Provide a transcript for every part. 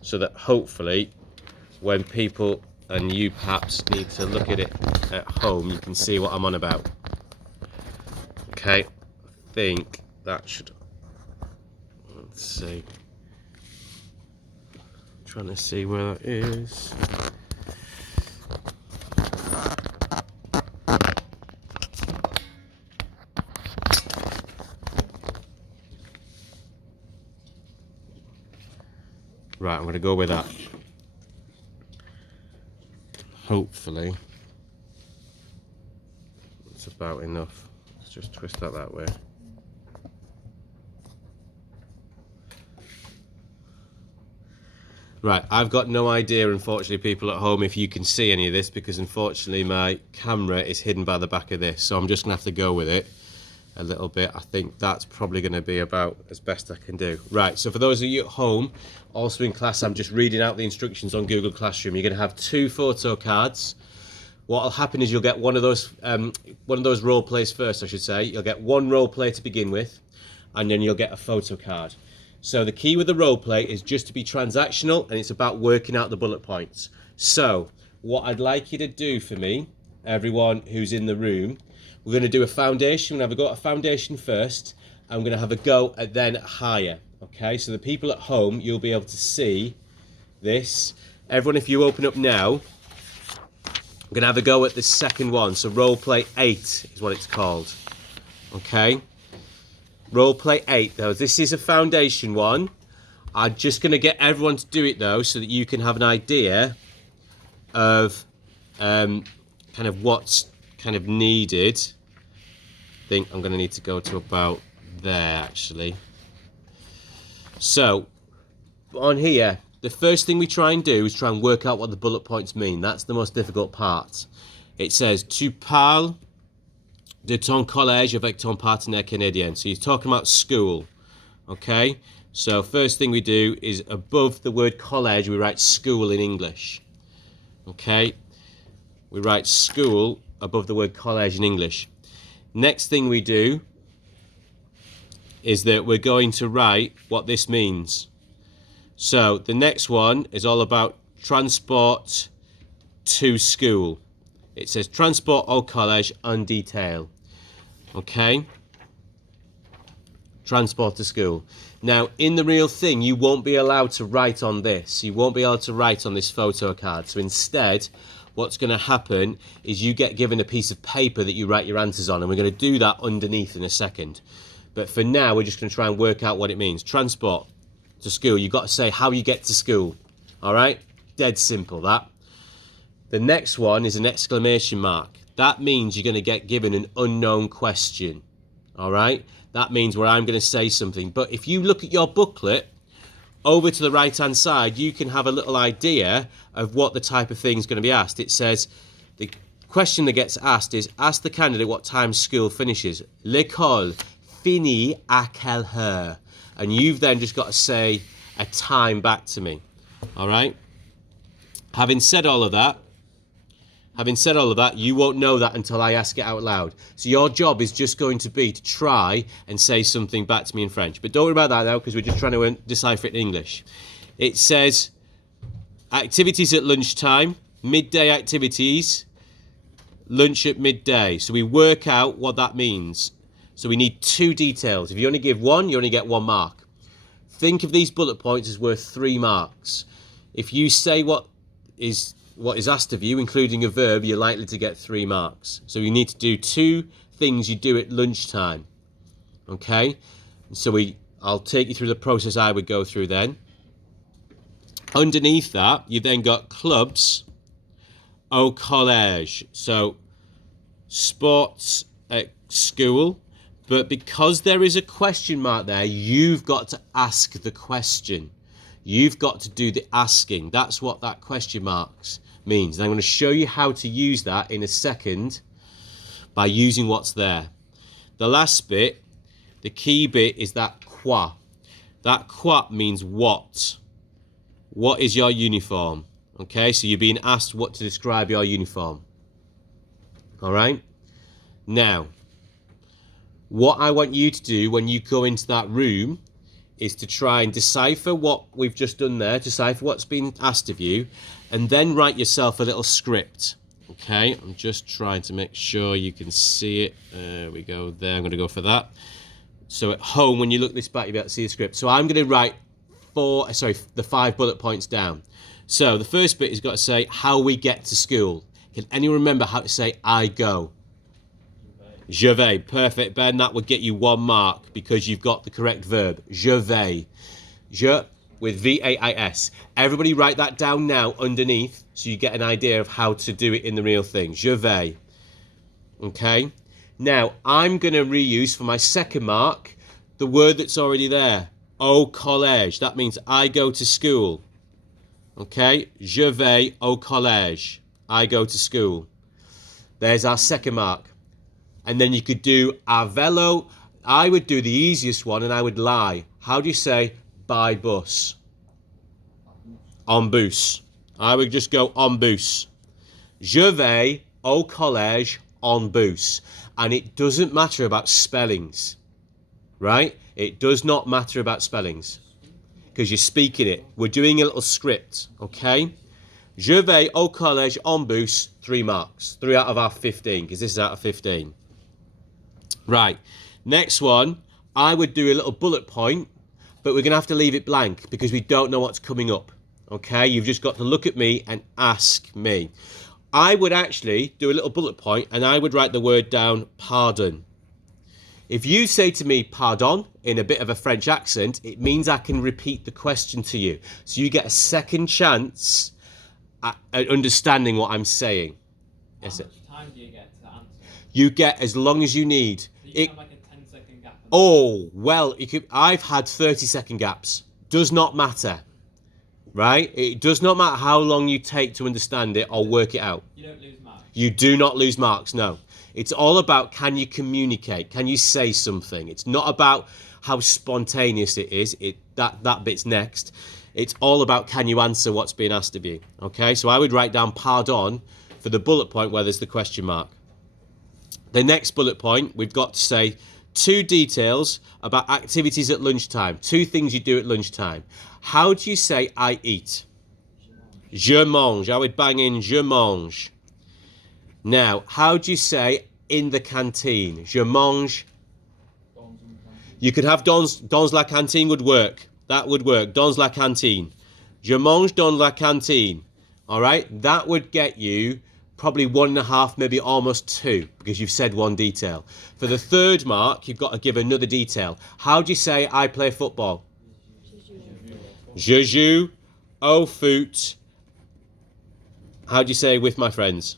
so that hopefully when people and you perhaps need to look at it at home, you can see what I'm on about. Okay, I think that should, let's see, I'm trying to see where that is. Right, I'm going to go with that. Hopefully it's about enough. Let's just twist that way. Right, I've got no idea, unfortunately, people at home, if you can see any of this, because unfortunately my camera is hidden by the back of this, so I'm just going to have to go with it a little bit. I think that's probably going to be about as best I can do. Right, so for those of you at home, also in class, I'm just reading out the instructions on Google Classroom. You're going to have 2 photo cards. What will happen is you'll get one of those role plays first, I should say. You'll get one role play to begin with, and then you'll get a photo card. So the key with the role play is just to be transactional, and it's about working out the bullet points. So what I'd like you to do for me, everyone who's in the room, we're going to do a foundation. We're going to have a go at a foundation first, and we're going to have a go at then higher. Okay, so the people at home, you'll be able to see this. Everyone, if you open up now, I'm going to have a go at the second one. So role play 8 is what it's called. Okay. Role play 8 though. This is a foundation one. I'm just going to get everyone to do it though, so that you can have an idea of kind of what's kind of needed. I think I'm going to need to go to about there actually. So on here, the first thing we try and do is try and work out what the bullet points mean. That's the most difficult part. It says, tu parles de ton collège avec ton partenaire canadien. So you're talking about school, okay? So first thing we do is above the word college, we write school in English, okay? We write school above the word college in English. Next thing we do is that we're going to write what this means. So the next one is all about transport to school. It says transport au collège en detail. Okay? Transport to school. Now, in the real thing, you won't be allowed to write on this. You won't be able to write on this photo card. So instead, what's going to happen is you get given a piece of paper that you write your answers on, and we're going to do that underneath in a second. But for now, we're just going to try and work out what it means. Transport to school. You've got to say how you get to school. All right? Dead simple, that. The next one is an exclamation mark. That means you're going to get given an unknown question. All right? That means where I'm going to say something. But if you look at your booklet, over to the right-hand side, you can have a little idea of what the type of thing is going to be asked. It says, the question that gets asked is, ask the candidate what time school finishes. L'école finit à quelle heure? And you've then just got to say a time back to me. All right? Having said all of that, you won't know that until I ask it out loud. So your job is just going to be to try and say something back to me in French. But don't worry about that now, because we're just trying to decipher it in English. It says activities at lunchtime, midday activities, lunch at midday. So we work out what that means. So we need 2 details. If you only give 1, you only get 1 mark. Think of these bullet points as worth 3 marks. If you say what is asked of you, including a verb, you're likely to get 3 marks. So you need to do 2 things you do at lunchtime. Okay? So I'll take you through the process I would go through then. Underneath that, you've then got clubs au collège. So sports at school. But because there is a question mark there, you've got to ask the question. You've got to do the asking. That's what that question marks means. And I'm going to show you how to use that in a second by using what's there. The last bit, the key bit, is that quoi. That quoi means what. What is your uniform? Okay, so you're being asked what to describe your uniform. All right? Now, what I want you to do when you go into that room is to try and decipher what we've just done there, decipher what's been asked of you, and then write yourself a little script. Okay, I'm just trying to make sure you can see it. There we go there. I'm going to go for that. So at home, when you look this back, you'll be able to see the script. So I'm going to write the 5 bullet points down. So the first bit has got to say how we get to school. Can anyone remember how to say I go? Je vais. Perfect, Ben. That would get you 1 mark because you've got the correct verb. Je vais. Je with V-A-I-S. Everybody write that down now underneath so you get an idea of how to do it in the real thing. Je vais. Okay? Now, I'm going to reuse for my second mark the word that's already there. Au collège. That means I go to school. Okay? Je vais au collège. I go to school. There's our second mark. And then you could do à vélo. I would do the easiest one and I would lie. How do you say by bus? En bus. I would just go en bus. Je vais au collège en bus. And it doesn't matter about spellings, right? It does not matter about spellings because you're speaking it. We're doing a little script, okay? Je vais au collège en bus, 3 marks. 3 out of our 15 because this is out of 15. Right, next one, I would do a little bullet point, but we're going to have to leave it blank because we don't know what's coming up, okay? You've just got to look at me and ask me. I would actually do a little bullet point and I would write the word down, pardon. If you say to me, pardon, in a bit of a French accent, it means I can repeat the question to you. So you get a second chance at understanding what I'm saying. How much time do you get to answer? You get as long as you need. So you have like a 10-second gap. Oh, well, I've had 30-second gaps. Does not matter. Right? It does not matter how long you take to understand it or work it out. You don't lose marks. You do not lose marks, no. It's all about can you communicate? Can you say something? It's not about how spontaneous it is. That bit's next. It's all about can you answer what's being asked of you. Okay, so I would write down pardon for the bullet point where there's the question mark. The next bullet point, we've got to say 2 details about activities at lunchtime. 2 things you do at lunchtime. How do you say I eat? Je mange. I would bang in je mange. Now, how do you say in the canteen? Je mange. You could have dans la cantine would work. That would work. Dans la cantine. Je mange dans la cantine. All right? That would get you probably 1.5, maybe almost 2, because you've said 1 detail. For the third mark, you've got to give another detail. How do you say I play football? Je joue au foot. How do you say with my friends?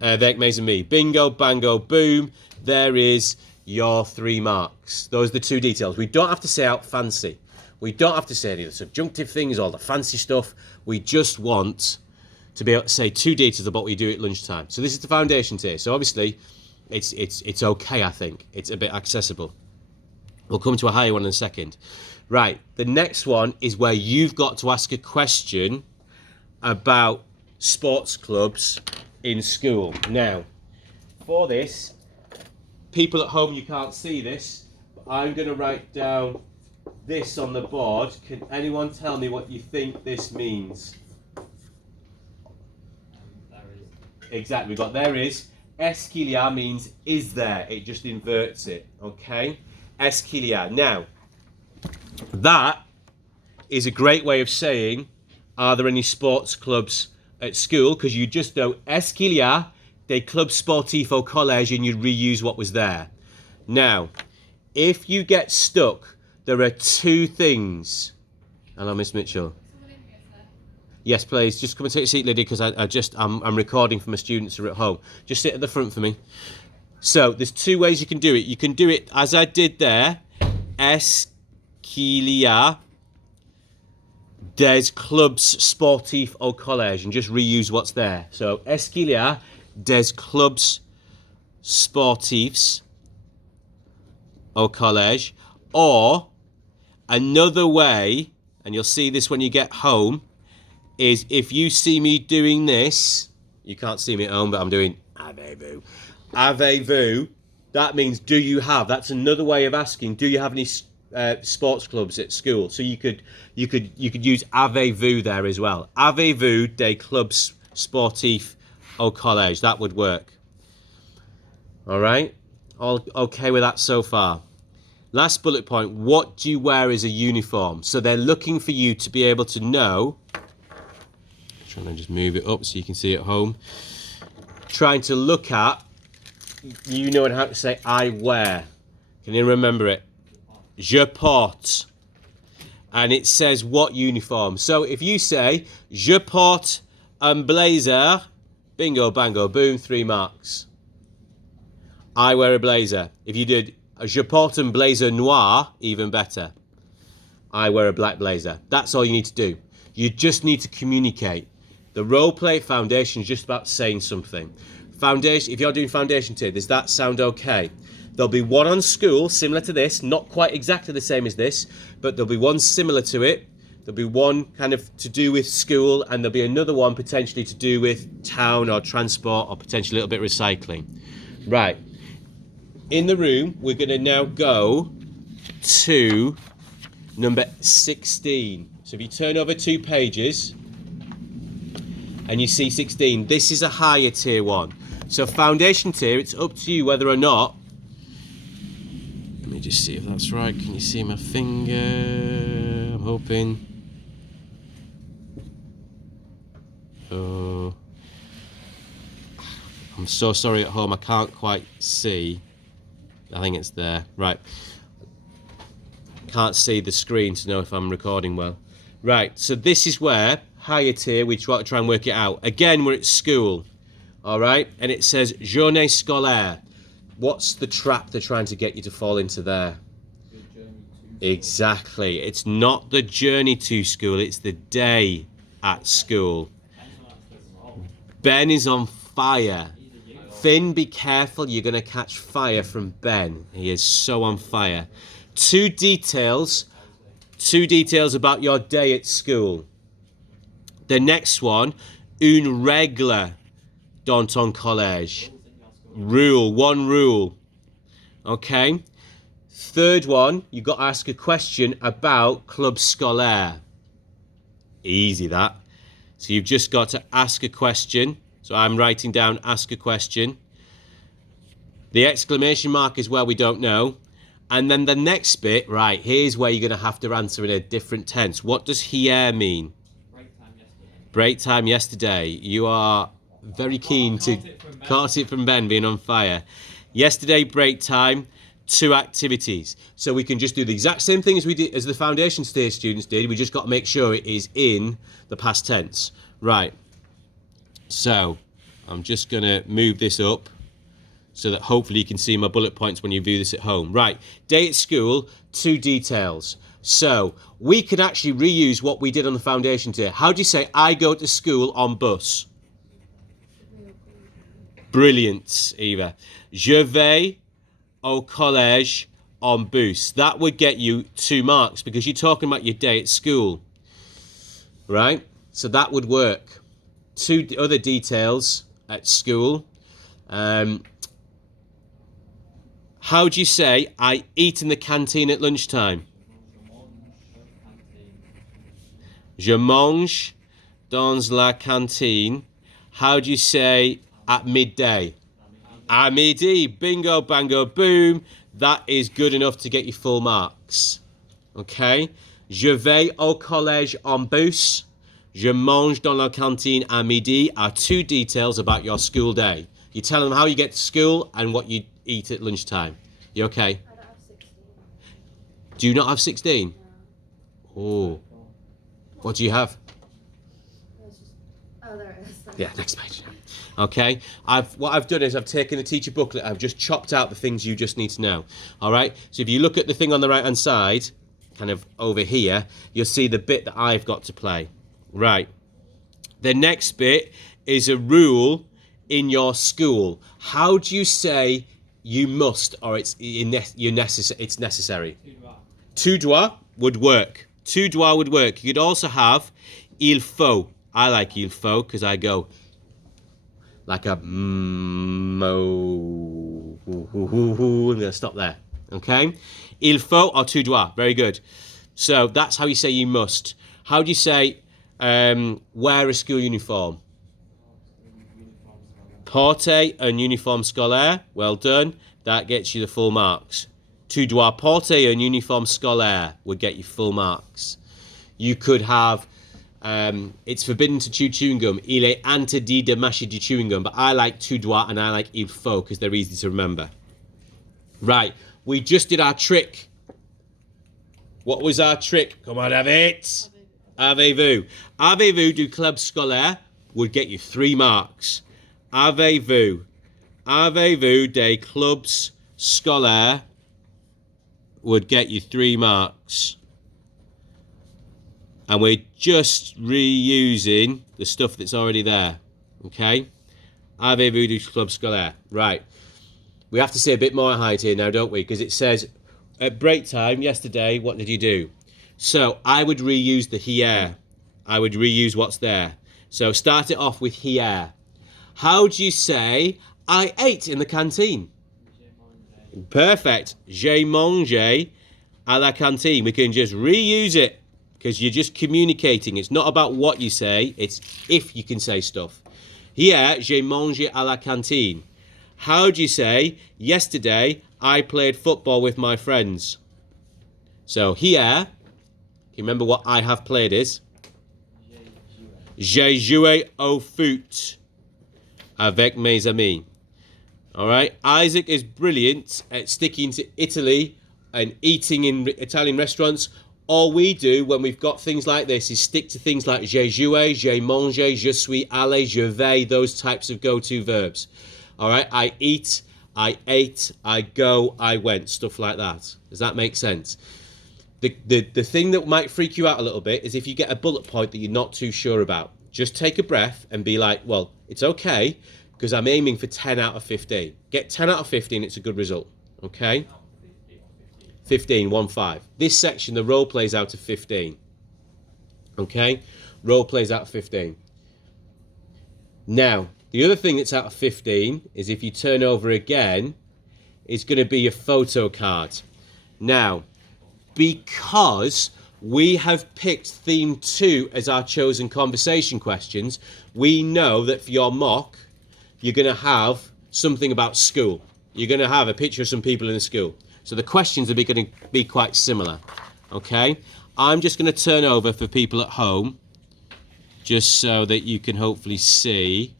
Avec mes amis. Bingo, bango, boom. There is your 3 marks. Those are the 2 details. We don't have to say out fancy. We don't have to say any of the subjunctive things, all the fancy stuff. We just want to be able to say 2 details about what we do at lunchtime. So this is the foundation tier. So obviously, it's okay, I think. It's a bit accessible. We'll come to a higher one in a second. Right, the next one is where you've got to ask a question about sports clubs in school. Now, for this, people at home, you can't see this, but I'm going to write down this on the board. Can anyone tell me what you think this means? There is. Exactly, we've got there is. Est qu'il y a means is there. It just inverts it, okay? Est qu'il y a. Now, that is a great way of saying, are there any sports clubs at school? Because you just know, est-ce qu'il y a des clubs sportifs au collège, and you reuse what was there. Now, if you get stuck, there are 2 things. Hello, Miss Mitchell. Yes, please. Just come and take a seat, Lydia, because I'm recording for my students who are at home. Just sit at the front for me. So, there's 2 ways you can do it. You can do it as I did there. Est qu'il y a des clubs sportifs au collège, and just reuse what's there. So, est-ce qu'il y a des clubs sportifs au collège? Or, another way, and you'll see this when you get home, is if you see me doing this, you can't see me at home, but I'm doing avez-vous. Avez-vous, that means do you have. That's another way of asking, do you have any sports clubs at school. So you could use avez-vous there as well. Avez-vous des clubs sportifs au collège? That would work. All right, all okay with that so far? Last bullet point, what do you wear as a uniform? So they're looking for you to be able to know. Trying to just move it up so you can see it at home. Trying to look at, you know how to say I wear. Can you remember it? Je porte. And it says what uniform. So if you say, je porte un blazer, bingo, bango, boom, 3 marks. I wear a blazer. If you did, je porte un blazer noir, even better. I wear a black blazer. That's all you need to do. You just need to communicate. The role play foundation is just about saying something. Foundation, if you're doing foundation tier, does that sound okay? There'll be one on school, similar to this, not quite exactly the same as this, but there'll be one similar to it. There'll be one kind of to do with school, and there'll be another one potentially to do with town or transport or potentially a little bit recycling. Right. In the room, we're going to now go to number 16. So if you turn over 2 pages and you see 16, this is a higher tier one. So foundation tier, it's up to you whether or not. Let me just see if that's right. Can you see my finger? I'm hoping. Oh, I'm so sorry at home. I can't quite see. I think it's there. Right. Can't see the screen to know if I'm recording well. Right. So this is where higher tier we try and work it out. Again, we're at school. All right. And it says journée scolaire. What's the trap they're trying to get you to fall into there? Exactly. It's not the journey to school. It's the day at school. Ben is on fire. Finn, be careful. You're going to catch fire from Ben. He is so on fire. 2 details about your day at school. The next one, une règle dans ton collège. Rule, 1 rule. Okay. 3rd one, you've got to ask a question about club scolaire. Easy that. So you've just got to ask a question. So I'm writing down ask a question. The exclamation mark is where we don't know. And then the next bit, right, here's where you're going to have to answer in a different tense. What does hier mean? Break time yesterday. Break time yesterday. You are very keen to caught it from Ben being on fire. Yesterday, break time, 2 activities. So we can just do the exact same thing as we did as the foundation tier students did. We just got to make sure it is in the past tense. Right. So I'm just going to move this up so that hopefully you can see my bullet points when you view this at home. Right, day at school, 2 details. So we could actually reuse what we did on the foundation tier. How do you say, I go to school on bus? Brilliant, Eva. Je vais au collège en bus. That would get you 2 marks because you're talking about your day at school. Right, so that would work. 2 other details at school. How do you say I eat in the canteen at lunchtime? Je mange dans la cantine. How do you say at midday? À midi. Bingo, bango, boom. That is good enough to get you full marks. Okay. Je vais au collège en bus. Je mange dans la cantine à midi are 2 details about your school day. You tell them how you get to school and what you eat at lunchtime. You okay? I don't have 16. Do you not have 16? No. Oh. What do you have? It's just, oh, there it is. Yeah, next page. Okay. What I've done is I've taken the teacher booklet. I've just chopped out the things you just need to know. All right. So if you look at the thing on the right hand side, kind of over here, you'll see the bit that I've got to play. Right. The next bit is a rule in your school. How do you say you must or it's necessary? Tu dois would work. Tu dois would work. You could also have il faut. I like il faut because I go like a mo. I'm going to stop there. Okay? Il faut or tu dois. Very good. So that's how you say you must. How do you say wear a school uniform? Porter un uniforme scolaire. Well done. That gets you the full marks. Tu dois porter un uniforme scolaire would get you full marks. You could have, it's forbidden to chew chewing gum. Il est interdit de mâcher du chewing gum. But I like tu dois and I like il faut because they're easy to remember. Right, we just did our trick. What was our trick? Come on, have it. Avez-vous. Avez-vous du club scolaire would get you 3 marks. Avez-vous. Avez-vous des clubs scolaires would get you 3 marks. And we're just reusing the stuff that's already there. Okay? Avez-vous du club scolaire. Right. We have to say a bit more height here now, don't we? Because it says, at break time yesterday, what did you do? So I would reuse the hier. I would reuse what's there. So start it off with hier. How do you say, I ate in the canteen? Perfect. J'ai mangé à la cantine. We can just reuse it because you're just communicating. It's not about what you say, it's if you can say stuff. Hier, j'ai mangé à la cantine. How do you say, yesterday I played football with my friends? So here, you remember what I have played is? J'ai joué au foot avec mes amis. All right, Isaac is brilliant at sticking to Italy and eating in Italian restaurants. All we do when we've got things like this is stick to things like j'ai joué, j'ai mangé, je suis allé, je vais, those types of go-to verbs. All right, I eat, I ate, I go, I went, stuff like that. Does that make sense? The thing that might freak you out a little bit is if you get a bullet point that you're not too sure about. Just take a breath and be like, well, it's okay because I'm aiming for 10 out of 15. Get 10 out of 15, it's a good result. Okay? 15, 1-5. This section, the role plays out of 15. Okay? Role plays out of 15. Now, the other thing that's out of 15 is if you turn over again, it's going to be your photo card. Now, because we have picked theme 2 as our chosen conversation questions, we know that for your mock, you're going to have something about school. You're going to have a picture of some people in the school. So the questions are going to be quite similar. Okay? I'm just going to turn over for people at home, just so that you can hopefully see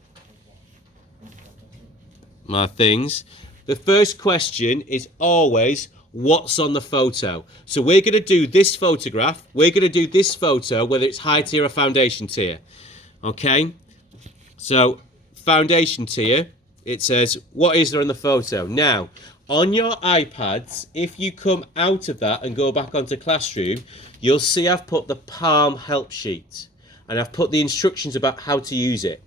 my things. The first question is always, what's on the photo? So we're going to do this photograph. We're going to do this photo, whether it's high tier or foundation tier. Okay? So, foundation tier, it says, what is there on the photo? Now, on your iPads, if you come out of that and go back onto Classroom, you'll see I've put the Palm help sheet. And I've put the instructions about how to use it.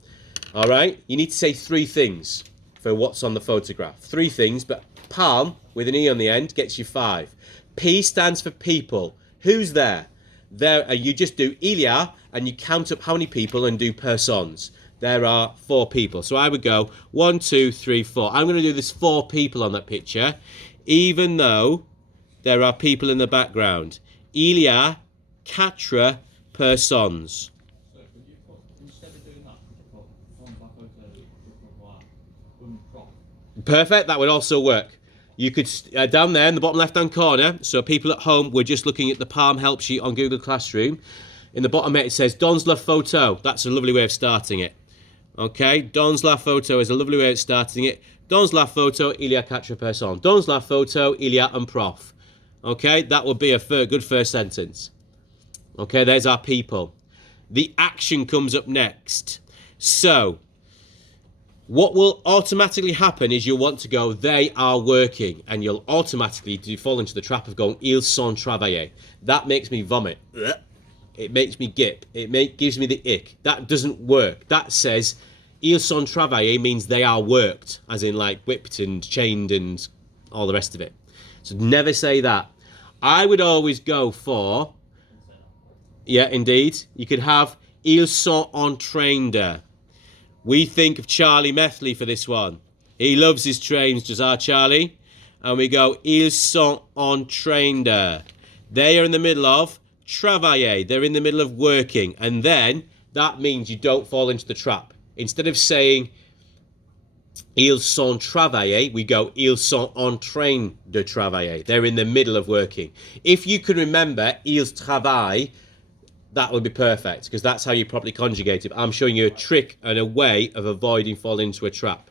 All right? You need to say 3 things for what's on the photograph. 3 things, but Palm, with an E on the end, gets you 5. P stands for people. Who's there? There, you just do il y a, and you count up how many people and do personnes. There are 4 people. So I would go 1, 2, 3, 4. I'm going to do this 4 people on that picture, even though there are people in the background. Il y a 4 personnes. So would you put, instead of doing that, would you put on my photo, you put un prof? Perfect, that would also work. You could, down there in the bottom left-hand corner, so people at home, we're just looking at the Palm help sheet on Google Classroom. In the bottom it says, Dans la photo. That's a lovely way of starting it. Okay, Dans la photo is a lovely way of starting it. Dans la photo, il y a 4 personnes. Dans la photo, il y a un prof. Okay, that would be a good first sentence. Okay, there's our people. The action comes up next. So, what will automatically happen is you'll want to go, they are working, and you'll automatically fall into the trap of going, ils sont travaillés. That makes me vomit. It makes me gip. It gives me the ick. That doesn't work. That says, ils sont travaillés means they are worked, as in like whipped and chained and all the rest of it. So never say that. I would always go for, yeah, indeed. You could have, ils sont en train de. We think of Charlie Methley for this one. He loves his trains, does our Charlie? and we go ils sont en train de. They are in the middle of travailler. They're in the middle of working. And then that means you don't fall into the trap. Instead of saying ils sont travailler, we go ils sont en train de travailler. They're in the middle of working. If you can remember ils travaillent, that would be perfect, because that's how you properly conjugate it. I'm showing you a trick and a way of avoiding falling into a trap.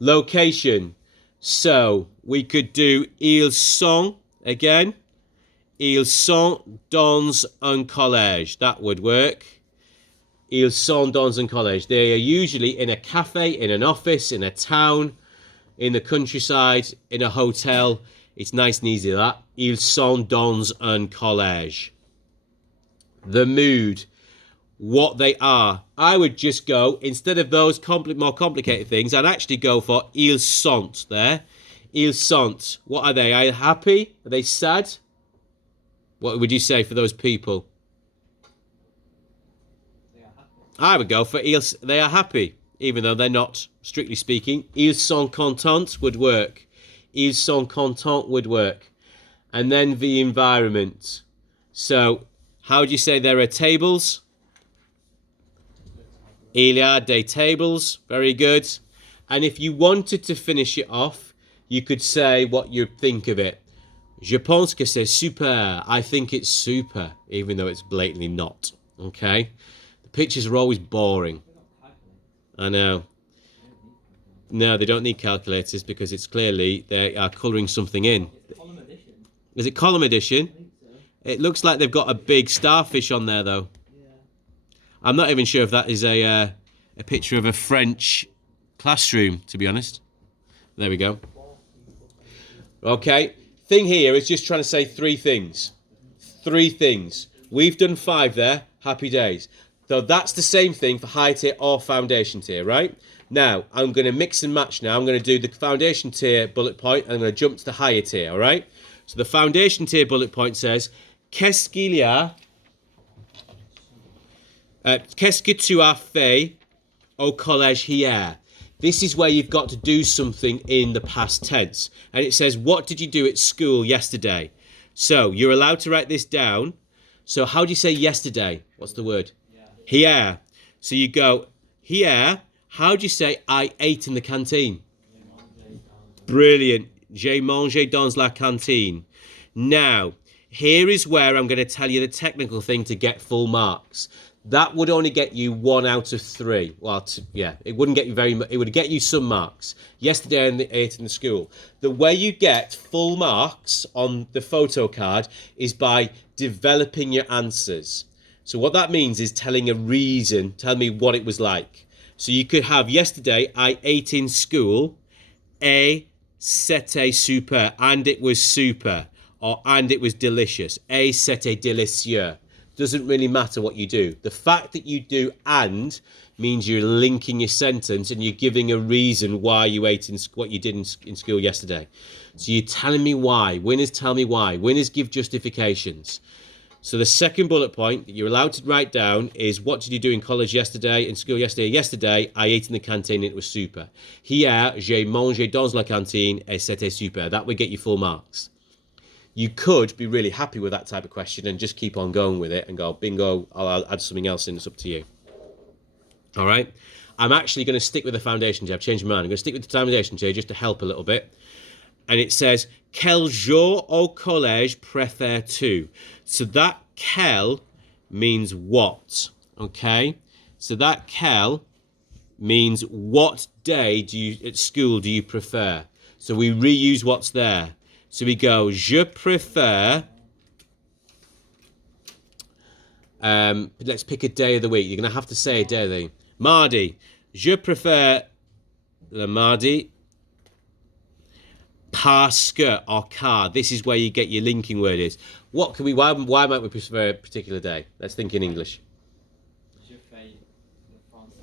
Location. So we could do ils sont again. Ils sont dans un collège. That would work. Ils sont dans un collège. They are usually in a cafe, in an office, in a town, in the countryside, in a hotel. It's nice and easy, that. Ils sont dans un collège. The mood, what they are. I would just go, instead of those more complicated things, I'd actually go for ils sont there. Ils sont. What are they? Are they happy? Are they sad? What would you say for those people? They are happy. I would go for they are happy, even though they're not, strictly speaking. Ils sont contents would work. Ils sont contents would work. And then the environment. So, how do you say there are tables? Il y a des tables. Very good. And if you wanted to finish it off, you could say what you think of it. Je pense que c'est super. I think it's super, even though it's blatantly not. Okay? The pictures are always boring. I know. No, they don't need calculators because it's clearly they are colouring something in. It's column edition. Is it column edition? I think so. It looks like they've got a big starfish on there, though. Yeah. I'm not even sure if that is a picture of a French classroom, to be honest. There we go. Okay. Thing here is just trying to say three things. Three things. We've done 5 there. Happy days. So that's the same thing for high tier or foundation tier, right? Now, I'm going to mix and match now. I'm going to do the foundation tier bullet point and I'm going to jump to the higher tier, all right? So the foundation tier bullet point says, Qu'est-ce qu'il y a? Qu'est-ce que tu as fait au collège hier? This is where you've got to do something in the past tense. And it says, what did you do at school yesterday? So you're allowed to write this down. So how do you say yesterday? What's the word? Hier. So you go, hier. How do you say I ate in the canteen? Brilliant. J'ai mangé dans la cantine. Now, here is where I'm going to tell you the technical thing to get full marks. That would only get you 1 out of 3. Well, it wouldn't get you very much. It would get you some marks. Yesterday I ate in the school. The way you get full marks on the photo card is by developing your answers. So what that means is telling a reason. Tell me what it was like. So you could have yesterday I ate in school. Et c'était super. And it was super. Or and it was delicious. Et c'était délicieux. Doesn't really matter what you do. The fact that you do and means you're linking your sentence and you're giving a reason why you ate in what you did in school yesterday. So you're telling me why. Winners tell me why. Winners give justifications. So the second bullet point that you're allowed to write down is what did you do in college yesterday, in school yesterday? Yesterday, I ate in the canteen and it was super. Hier, j'ai mangé dans la cantine et c'était super. That would get you full marks. You could be really happy with that type of question and just keep on going with it and go, bingo, I'll add something else in. It's up to you. All right. I'm actually going to stick with the foundation tier. I've changed my mind. I'm going to stick with the foundation tier just to help a little bit. And it says, quel jour au collège préfères-tu? So that quel means what. Okay. So that quel means what day at school do you prefer? So we reuse what's there. So we go, je préfère, let's pick a day of the week. You're going to have to say a day of the week. Mardi. Je préfère le mardi parce que or car. This is where you get your linking word is. What can we, why might we prefer a particular day? Let's think in English.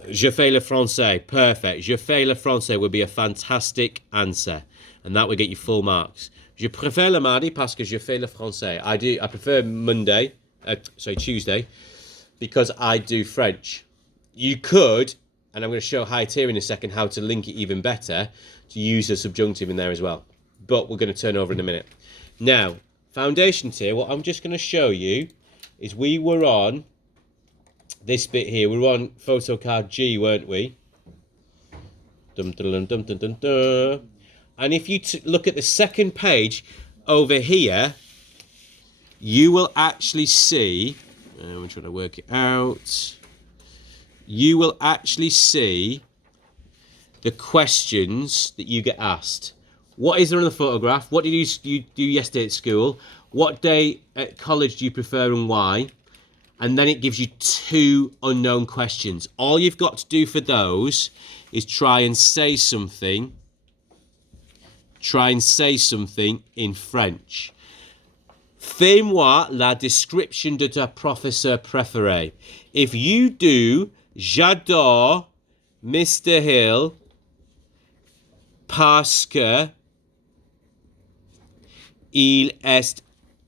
Je fais le français. Perfect. Je fais le français would be a fantastic answer. And that would get you full marks. Je préfère le mardi parce que je fais le français. I prefer Tuesday, because I do French. You could, and I'm going to show high tier in a second how to link it even better, to use a subjunctive in there as well. but we're going to turn over in a minute. Now, foundations here, what I'm just going to show you is we were on this bit here. We were on photo card G, weren't we? Dum, dum, dum, dum, dum, dum. And if you look at the second page over here, you will actually see, I'm trying to work it out, you will actually see the questions that you get asked. What is there in the photograph? What did you do yesterday at school? What day at college do you prefer and why? And then it gives you 2 unknown questions. All you've got to do for those is try and say something in French. Fais-moi la description de ta professeur préféré. If you do, j'adore Mr. Hill parce que il est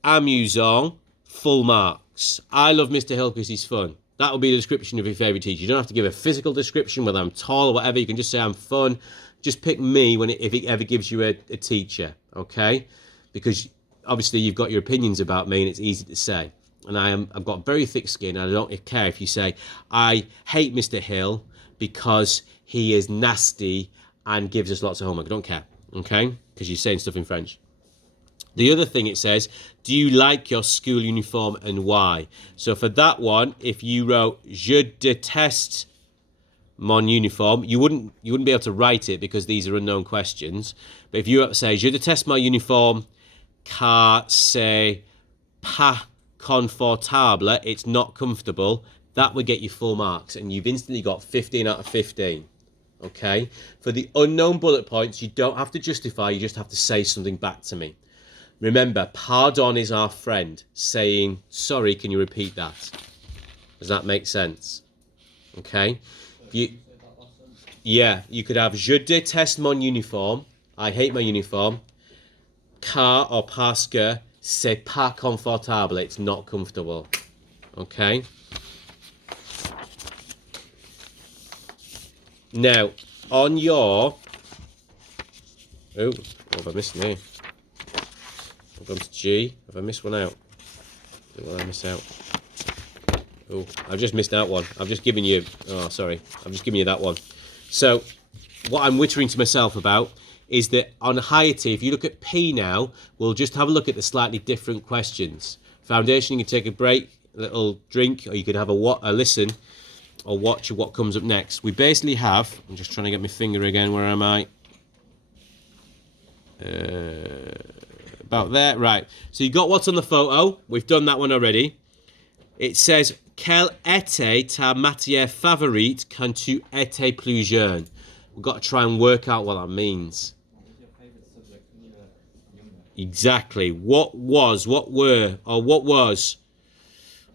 amusant, full marks. I love Mr. Hill because he's fun. That will be the description of your favourite teacher. You don't have to give a physical description, whether I'm tall or whatever. You can just say I'm fun. Just pick me if it ever gives you a teacher, okay? Because obviously you've got your opinions about me and it's easy to say. And I've got very thick skin and I don't care if you say, I hate Mr. Hill because he is nasty and gives us lots of homework. I don't care, okay? Because you're saying stuff in French. The other thing it says, do you like your school uniform and why? So for that one, if you wrote, je déteste mon uniforme, you wouldn't be able to write it because these are unknown questions. But if you say, je déteste mon uniforme car c'est pas confortable, it's not comfortable, that would get you full marks and you've instantly got 15 out of 15. Okay? For the unknown bullet points, you don't have to justify, you just have to say something back to me. Remember, pardon is our friend, saying, sorry, can you repeat that? Does that make sense? Okay? You could have, je déteste mon uniforme, I hate my uniform, car or parce que c'est pas confortable, it's not comfortable. Okay? Now, on your... Oh, what have I missed now? I've gone to G. Have I missed one out? What did I miss out? Oh, I've just missed out one. I've just given you... Oh, sorry. I've just given you that one. So, what I'm wittering to myself about is that on higher T, if you look at P now, we'll just have a look at the slightly different questions. Foundation, you can take a break, a little drink, or you could have a listen or watch what comes up next. We basically have... I'm just trying to get my finger again. Where am I? About there, right. So you got what's on the photo. We've done that one already. It says, quelle était ta matière favorite quand tu étais plus jeune? We've got to try and work out what that means. What was your favourite subject when you were younger? Exactly.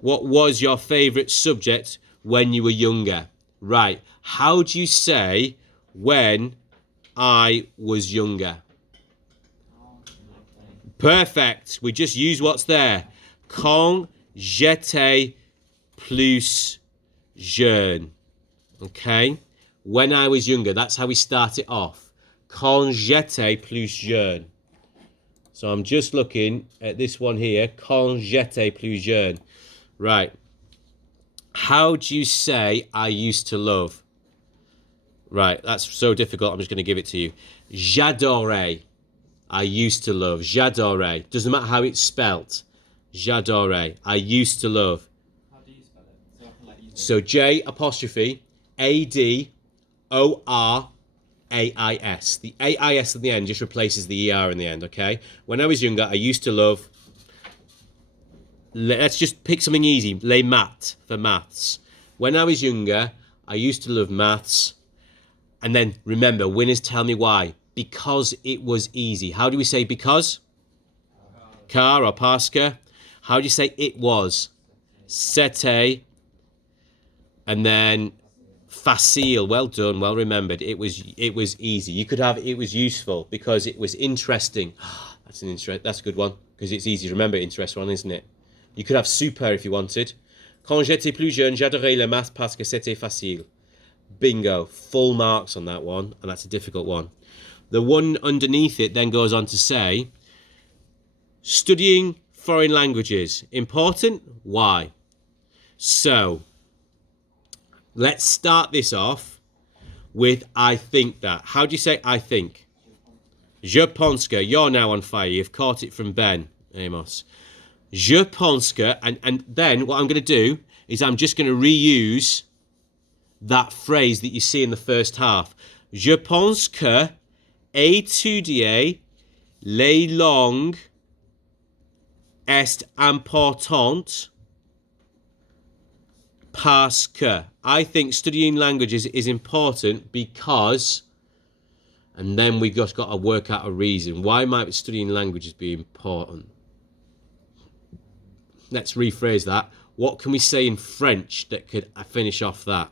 What was your favourite subject when you were younger? Right. How do you say when I was younger? Perfect. We just use what's there. Quand j'étais plus jeune. Okay? When I was younger. That's how we start it off. Quand j'étais plus jeune. So I'm just looking at this one here. Quand j'étais plus jeune. Right. How do you say I used to love? Right. That's so difficult. I'm just going to give it to you. J'adorais. I used to love. J'adorais. Doesn't matter how it's spelt. J'adorais. I used to love. How do you spell it? So I can let you So J apostrophe A-D-O-R-A-I-S. The A-I-S at the end just replaces the E-R in the end, okay? When I was younger, I used to love... Let's just pick something easy. Les maths for maths. When I was younger, I used to love maths. And then remember, winners tell me why. Because it was easy. How do we say because? Car or parce que. How do you say it was? C'était. And then facile. Well done, well remembered. It was easy. You could have it was useful because it was interesting. That's a good one because it's easy to remember. Interest one, isn't it? You could have super if you wanted. Quand j'étais plus jeune, j'adorais les maths parce que c'était facile. Bingo. Full marks on that one, and that's a difficult one. The one underneath it then goes on to say, studying foreign languages, important? Why? So, let's start this off with I think that. How do you say I think? Je pense que. You're now on fire. You've caught it from Ben, Amos. Je pense que. And then what I'm going to do is I'm just going to reuse that phrase that you see in the first half. Je pense que étudier les langues est important parce que. I think studying languages is important because, and then we just got to work out a reason. Why might studying languages be important? Let's rephrase that. What can we say in French that could finish off that?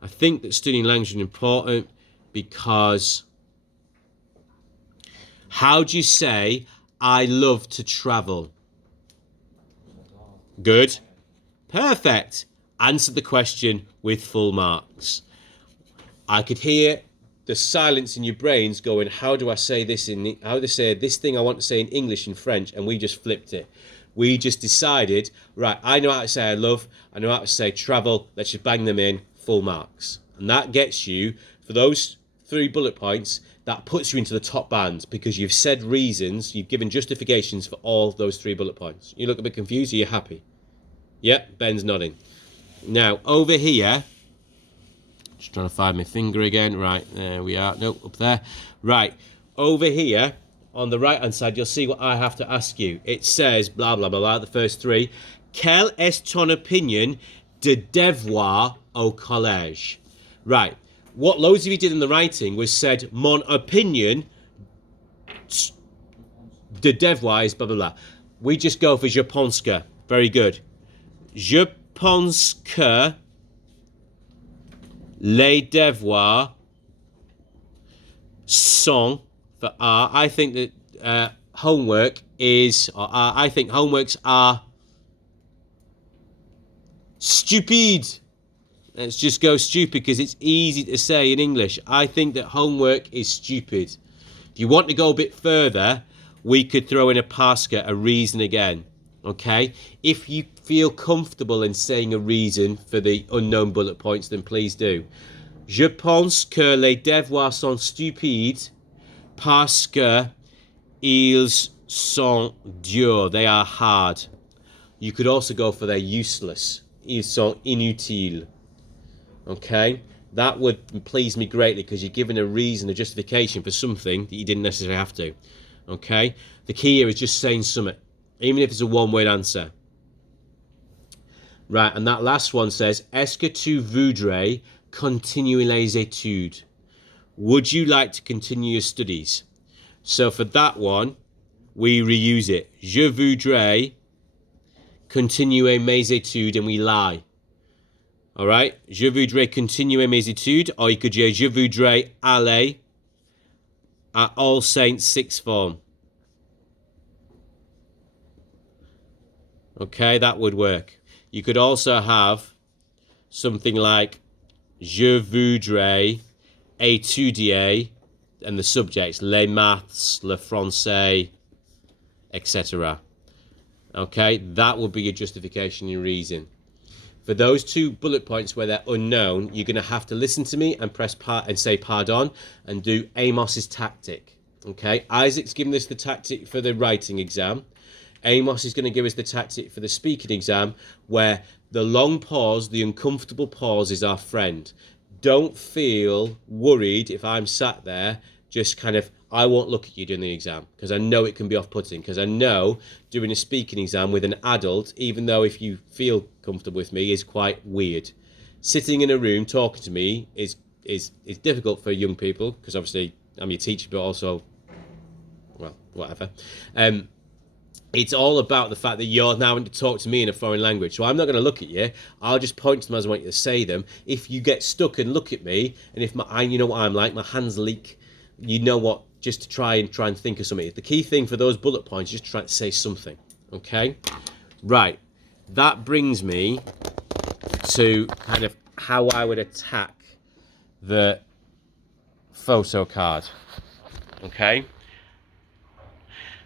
I think that studying language is important because, how do you say I love to travel? Good. Perfect. Answered the question with full marks. I could hear the silence in your brains going, how do I say this how do I say this thing I want to say in English and French? And we just flipped it. We just decided, right, I know how to say I love, I know how to say travel, let's just bang them in, full marks. And that gets you, for those 3 bullet points, that puts you into the top band because you've said reasons, you've given justifications for all those 3 bullet points. You look a bit confused, are you happy? Yep, Ben's nodding. Now, over here, just trying to find my finger again. Right, there we are. Nope, up there. Right, over here, on the right-hand side, you'll see what I have to ask you. It says, blah, blah, blah, blah, the first 3. Quelle est ton opinion de devoir au collège? Right, what loads of you did in the writing was said, mon opinion de devoir is blah, blah, blah. We just go for je pense que. Very good. Je pense que les devoirs sont, for are, I think that homework is, or I think homeworks are stupid. Let's just go stupid because it's easy to say in English. I think that homework is stupid. If you want to go a bit further, we could throw in a parce que, a reason again. Okay? If you feel comfortable in saying a reason for the unknown bullet points, then please do. Je pense que les devoirs sont stupides parce que ils sont durs. They are hard. You could also go for they're useless. Ils sont inutiles. Okay? That would please me greatly because you're given a reason, a justification for something that you didn't necessarily have to. Okay? The key here is just saying something, even if it's a one-word answer. Right, and that last one says, est-ce que tu voudrais continuer les études? Would you like to continue your studies? So for that one, we reuse it. Je voudrais continuer mes études, and we lie. All right? Je voudrais continuer mes études, or you could say, je voudrais aller à All Saints Sixth Form. Okay, that would work. You could also have something like je voudrais étudier, and the subjects, les maths, le français, etc. Okay, that would be your justification, your reason. For those 2 bullet points where they're unknown, you're going to have to listen to me and press and say pardon and do Amos's tactic. Okay, Isaac's giving us the tactic for the writing exam. Amos is going to give us the tactic for the speaking exam, where the long pause, the uncomfortable pause, is our friend. Don't feel worried if I'm sat there, just kind of, I won't look at you during the exam, because I know it can be off-putting, because I know doing a speaking exam with an adult, even though if you feel comfortable with me, is quite weird. Sitting in a room talking to me is difficult for young people, because obviously I'm your teacher, but also, well, whatever. It's all about the fact that you're now going to talk to me in a foreign language. So I'm not going to look at you. I'll just point to them as I want you to say them. If you get stuck and look at me, and if you know what I'm like, my hands leak, you know what, just to try and think of something. The key thing for those bullet points is just try to say something. Okay? Right. That brings me to kind of how I would attack the photo card. Okay.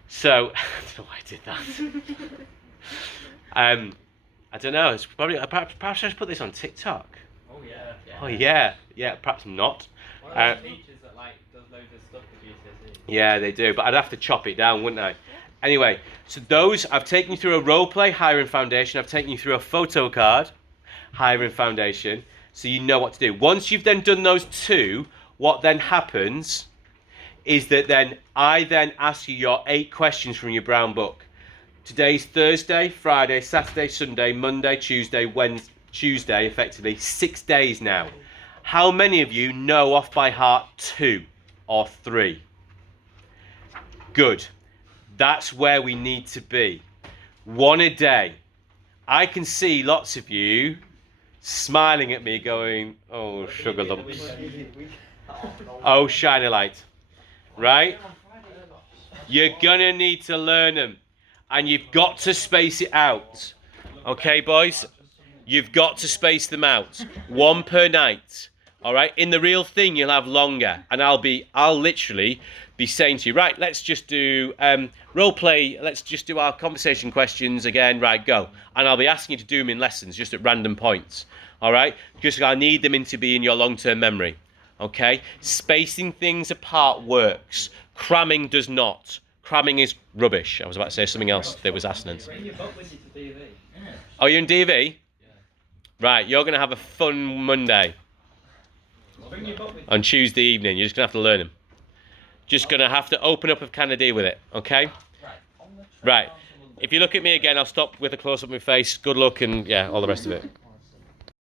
So I don't know why I did that. I don't know. It's probably perhaps I should put this on TikTok. Oh yeah. Oh yeah. Perhaps not. One of those teachers that like does loads of stuff for GCSE. Yeah, they do, but I'd have to chop it down, wouldn't I? Anyway, so those, I've taken you through a role play, hiring foundation. I've taken you through a photo card, hiring foundation, so you know what to do. Once you've then done those two, what then happens is that then I then ask you your 8 questions from your brown book. Today's Thursday, Friday, Saturday, Sunday, Monday, Tuesday, Wednesday, Tuesday, effectively 6 days now. How many of you know off by heart 2 or 3? Good. That's where we need to be. 1 a day. I can see lots of you smiling at me going, oh, sugar lumps. Oh, shine a light. Right? You're going to need to learn them. And you've got to space it out. Okay, boys? You've got to space them out. 1 per night. All right? In the real thing, you'll have longer. And I'll literally be saying to you, right, let's just do role play. Let's just do our conversation questions again. Right, go. And I'll be asking you to do them in lessons, just at random points. All right? Just I need them to be in your long-term memory. Okay? Spacing things apart works. Cramming does not. Cramming is rubbish. I was about to say something else that was assonant. Bring your book with you to DV. Oh, you're in DV? Yeah. Right, you're going to have a fun Monday. Bring your book with you. On Tuesday evening. You're just going to have to learn them. Just going to have to open up a can of D with it, okay? Right. If you look at me again, I'll stop with a close-up of my face. Good luck and, yeah, all the rest of it.